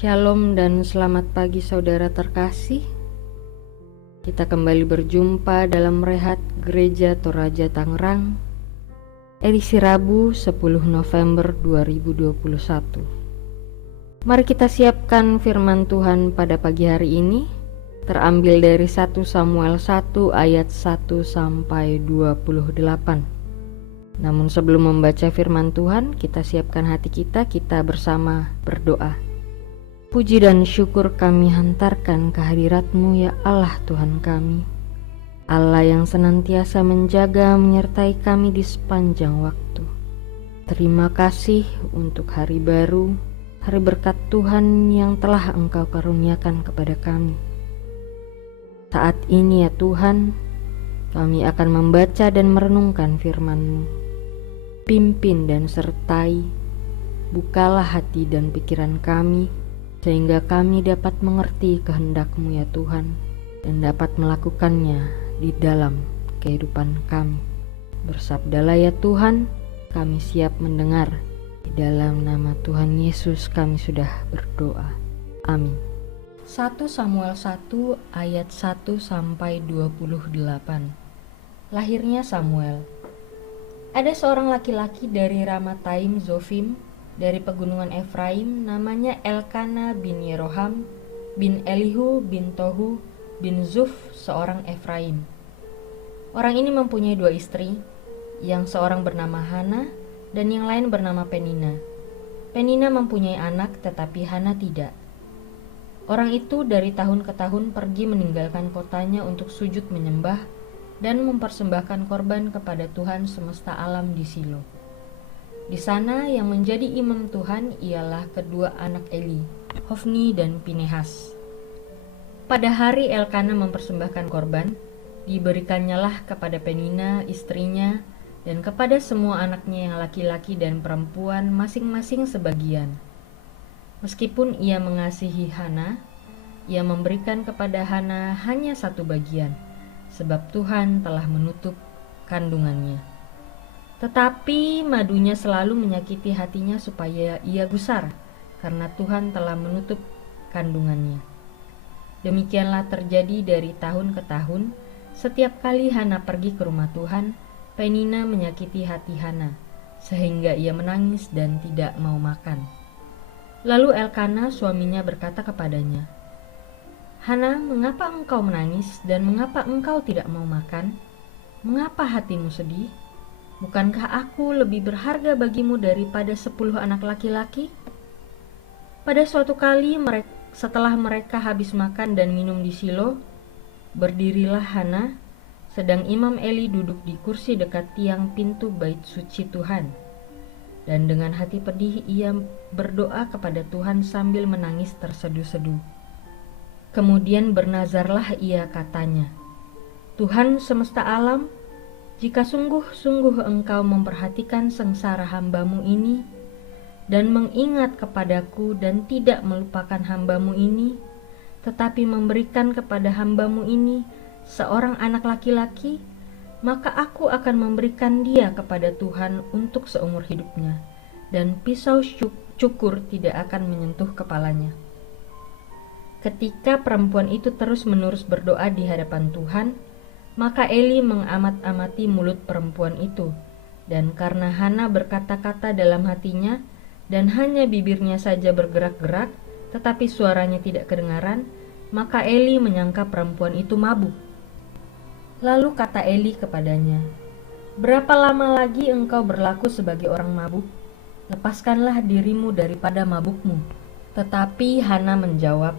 Shalom dan selamat pagi saudara terkasih. Kita kembali berjumpa dalam Rehat Gereja Toraja Tangerang, edisi Rabu 10 November 2021. Mari kita siapkan firman Tuhan pada pagi hari ini, terambil dari 1 Samuel 1 ayat 1 sampai 28. Namun sebelum membaca firman Tuhan, kita siapkan hati kita bersama berdoa. Puji dan syukur kami hantarkan kehadirat-Mu ya Allah Tuhan kami, Allah yang senantiasa menjaga menyertai kami di sepanjang waktu. Terima kasih untuk hari baru, hari berkat Tuhan yang telah Engkau karuniakan kepada kami. Saat ini ya Tuhan, kami akan membaca dan merenungkan firman-Mu. Pimpin dan sertai, bukalah hati dan pikiran kami, sehingga kami dapat mengerti kehendak-Mu ya Tuhan, dan dapat melakukannya di dalam kehidupan kami. Bersabdalah ya Tuhan, kami siap mendengar. Di dalam nama Tuhan Yesus kami sudah berdoa. Amin. 1 Samuel 1 ayat 1 sampai 28. Lahirnya Samuel. Ada seorang laki-laki dari Ramataim Zofim, dari pegunungan Efraim, namanya Elkana bin Yeroham bin Elihu bin Tohu bin Zuf, seorang Efraim. Orang ini mempunyai 2 istri, yang seorang bernama Hana dan yang lain bernama Penina. Penina mempunyai anak tetapi Hana tidak. Orang itu dari tahun ke tahun pergi meninggalkan kotanya untuk sujud menyembah dan mempersembahkan korban kepada Tuhan semesta alam di Silo. Di sana yang menjadi imam Tuhan ialah kedua anak Eli, Hofni dan Pinehas. Pada hari Elkana mempersembahkan korban, diberikannya kepada Penina istrinya dan kepada semua anaknya yang laki-laki dan perempuan masing-masing sebagian. Meskipun ia mengasihi Hana, ia memberikan kepada Hana hanya 1 bagian, sebab Tuhan telah menutup kandungannya. Tetapi madunya selalu menyakiti hatinya supaya ia gusar, karena Tuhan telah menutup kandungannya. Demikianlah terjadi dari tahun ke tahun. Setiap kali Hana pergi ke rumah Tuhan, Penina menyakiti hati Hana, sehingga ia menangis dan tidak mau makan. Lalu Elkana suaminya berkata kepadanya, "Hana, mengapa engkau menangis dan mengapa engkau tidak mau makan? Mengapa hatimu sedih? Bukankah aku lebih berharga bagimu daripada 10 anak laki-laki?" Pada suatu kali setelah mereka habis makan dan minum di Silo, berdirilah Hana, sedang Imam Eli duduk di kursi dekat tiang pintu bait suci Tuhan. Dan dengan hati pedih ia berdoa kepada Tuhan sambil menangis terseduh-seduh. Kemudian bernazarlah ia, katanya, "Tuhan semesta alam, jika sungguh-sungguh engkau memperhatikan sengsara hamba-Mu ini, dan mengingat kepadaku dan tidak melupakan hamba-Mu ini, tetapi memberikan kepada hamba-Mu ini seorang anak laki-laki, maka aku akan memberikan dia kepada Tuhan untuk seumur hidupnya, dan pisau cukur tidak akan menyentuh kepalanya." Ketika perempuan itu terus-menerus berdoa di hadapan Tuhan, maka Eli mengamat-amati mulut perempuan itu, dan karena Hana berkata-kata dalam hatinya, dan hanya bibirnya saja bergerak-gerak, tetapi suaranya tidak kedengaran, maka Eli menyangka perempuan itu mabuk. Lalu kata Eli kepadanya, "Berapa lama lagi engkau berlaku sebagai orang mabuk? Lepaskanlah dirimu daripada mabukmu." Tetapi Hana menjawab,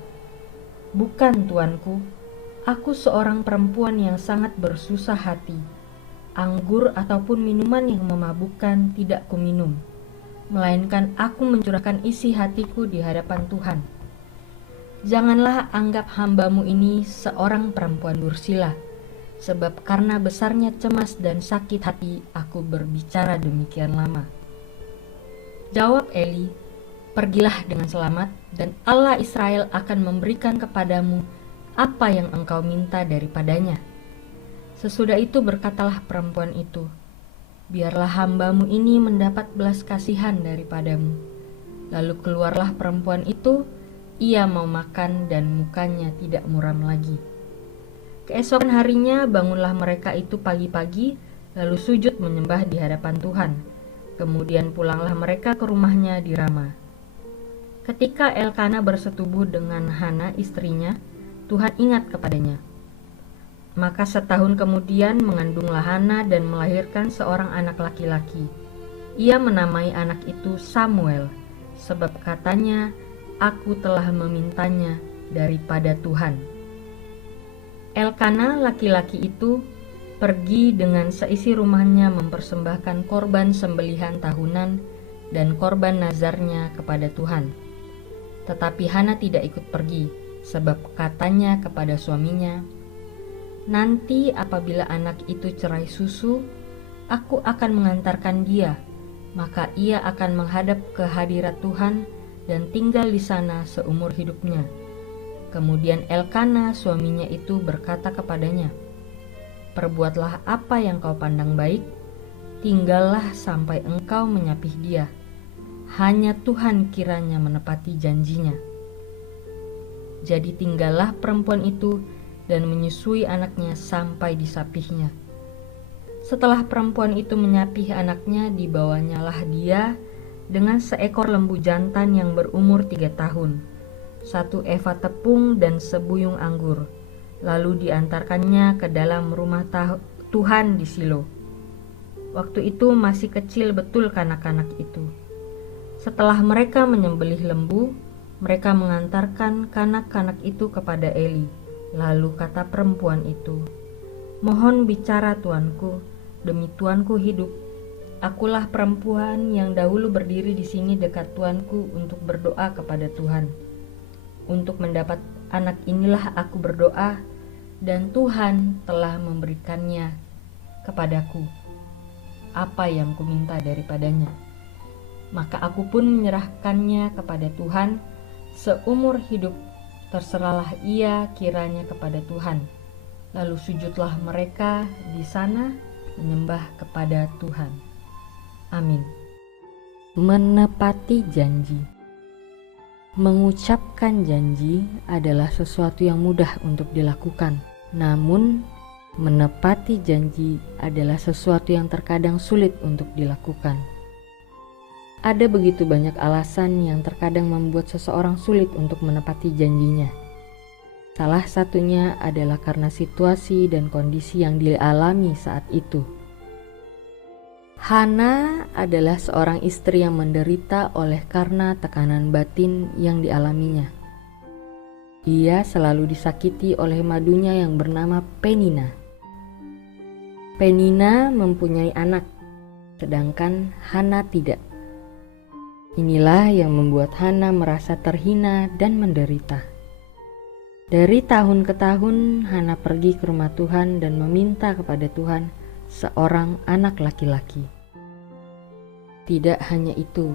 "Bukan, tuanku. Aku seorang perempuan yang sangat bersusah hati. Anggur ataupun minuman yang memabukkan tidak kuminum, melainkan aku mencurahkan isi hatiku di hadapan Tuhan. Janganlah anggap hamba-Mu ini seorang perempuan dursila, sebab karena besarnya cemas dan sakit hati aku berbicara demikian lama." Jawab Eli, "Pergilah dengan selamat, dan Allah Israel akan memberikan kepadamu apa yang engkau minta daripadanya." Sesudah itu berkatalah perempuan itu, "Biarlah hamba-Mu ini mendapat belas kasihan daripadamu." Lalu keluarlah perempuan itu, ia mau makan dan mukanya tidak muram lagi. Keesokan harinya bangunlah mereka itu pagi-pagi, lalu sujud menyembah di hadapan Tuhan. Kemudian pulanglah mereka ke rumahnya di Rama. Ketika Elkana bersetubuh dengan Hana istrinya, Tuhan ingat kepadanya. Maka setahun kemudian mengandunglah Hana dan melahirkan seorang anak laki-laki. Ia menamai anak itu Samuel, sebab katanya, "Aku telah memintanya daripada Tuhan." Elkana laki-laki itu pergi dengan seisi rumahnya mempersembahkan korban sembelihan tahunan dan korban nazarnya kepada Tuhan. Tetapi Hana tidak ikut pergi, sebab katanya kepada suaminya, "Nanti apabila anak itu cerai susu, aku akan mengantarkan dia, maka ia akan menghadap ke hadirat Tuhan dan tinggal di sana seumur hidupnya." Kemudian Elkana suaminya itu berkata kepadanya, "Perbuatlah apa yang kau pandang baik, tinggallah sampai engkau menyapih dia. Hanya Tuhan kiranya menepati janjinya." Jadi tinggallah perempuan itu dan menyusui anaknya sampai disapihnya. Setelah perempuan itu menyapih anaknya, dibawanyalah dia dengan seekor lembu jantan yang berumur 3 tahun, 1 eva tepung dan sebuyung anggur, lalu diantarkannya ke dalam rumah Tuhan di Silo. Waktu itu masih kecil betul kanak-kanak itu. Setelah mereka menyembelih lembu, mereka mengantarkan kanak-kanak itu kepada Eli. Lalu kata perempuan itu, "Mohon bicara tuanku, demi tuanku hidup. Akulah perempuan yang dahulu berdiri di sini dekat tuanku untuk berdoa kepada Tuhan. Untuk mendapat anak inilah aku berdoa, dan Tuhan telah memberikannya kepadaku apa yang kuminta daripadanya. Maka aku pun menyerahkannya kepada Tuhan seumur hidup, terserahlah ia kiranya kepada Tuhan." Lalu sujudlah mereka di sana menyembah kepada Tuhan. Amin. Menepati janji. Mengucapkan janji adalah sesuatu yang mudah untuk dilakukan, namun menepati janji adalah sesuatu yang terkadang sulit untuk dilakukan. Ada begitu banyak alasan yang terkadang membuat seseorang sulit untuk menepati janjinya. Salah satunya adalah karena situasi dan kondisi yang dialami saat itu. Hana adalah seorang istri yang menderita oleh karena tekanan batin yang dialaminya. Ia selalu disakiti oleh madunya yang bernama Penina. Penina mempunyai anak, sedangkan Hana tidak. Inilah yang membuat Hana merasa terhina dan menderita. Dari tahun ke tahun, Hana pergi ke rumah Tuhan dan meminta kepada Tuhan seorang anak laki-laki. Tidak hanya itu,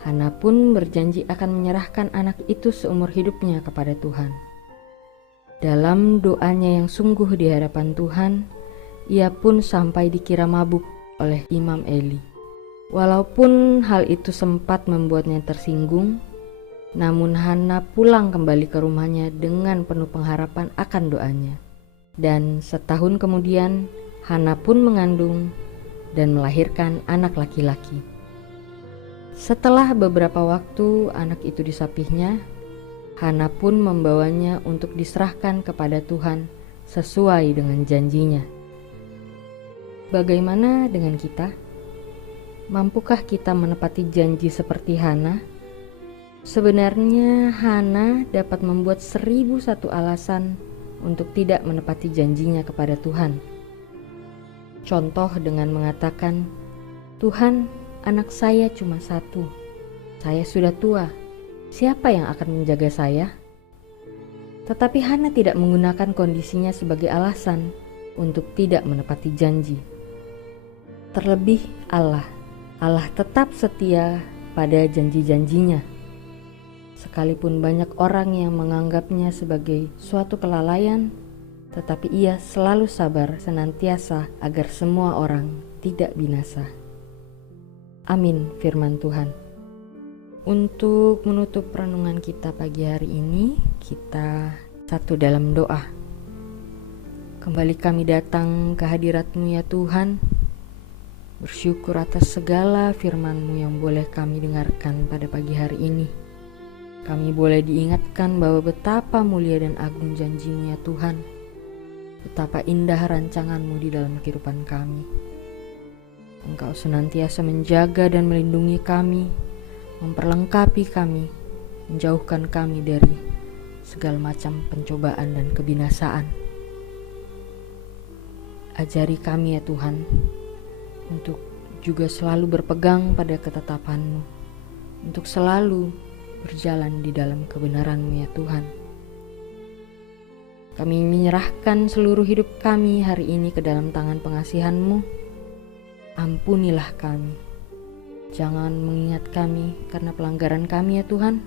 Hana pun berjanji akan menyerahkan anak itu seumur hidupnya kepada Tuhan. Dalam doanya yang sungguh di hadapan Tuhan, ia pun sampai dikira mabuk oleh Imam Eli. Walaupun hal itu sempat membuatnya tersinggung, namun Hana pulang kembali ke rumahnya dengan penuh pengharapan akan doanya. Dan setahun kemudian, Hana pun mengandung dan melahirkan anak laki-laki. Setelah beberapa waktu anak itu disapihnya, Hana pun membawanya untuk diserahkan kepada Tuhan sesuai dengan janjinya. Bagaimana dengan kita? Mampukah kita menepati janji seperti Hana? Sebenarnya Hana dapat membuat 1001 alasan untuk tidak menepati janjinya kepada Tuhan. Contoh dengan mengatakan, "Tuhan, anak saya cuma 1. Saya sudah tua. Siapa yang akan menjaga saya?" Tetapi Hana tidak menggunakan kondisinya sebagai alasan untuk tidak menepati janji. Terlebih Allah tetap setia pada janji-janjinya. Sekalipun banyak orang yang menganggapnya sebagai suatu kelalaian, tetapi ia selalu sabar senantiasa agar semua orang tidak binasa. Amin firman Tuhan. Untuk menutup renungan kita pagi hari ini, kita satu dalam doa. Kembali kami datang ke hadirat-Mu ya Tuhan, bersyukur atas segala firman-Mu yang boleh kami dengarkan pada pagi hari ini. Kami boleh diingatkan bahwa betapa mulia dan agung janji-Mu ya Tuhan, betapa indah rancangan-Mu di dalam kehidupan kami. Engkau senantiasa menjaga dan melindungi kami, memperlengkapi kami, menjauhkan kami dari segala macam pencobaan dan kebinasaan. Ajari kami ya Tuhan, untuk juga selalu berpegang pada ketetapan-Mu, untuk selalu berjalan di dalam kebenaran-Mu ya Tuhan. Kami menyerahkan seluruh hidup kami hari ini ke dalam tangan pengasihan-Mu. Ampunilah kami. Jangan mengingat kami karena pelanggaran kami ya Tuhan,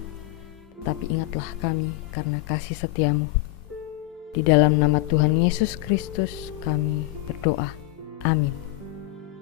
tapi ingatlah kami karena kasih setia-Mu. Di dalam nama Tuhan Yesus Kristus kami berdoa. Amin.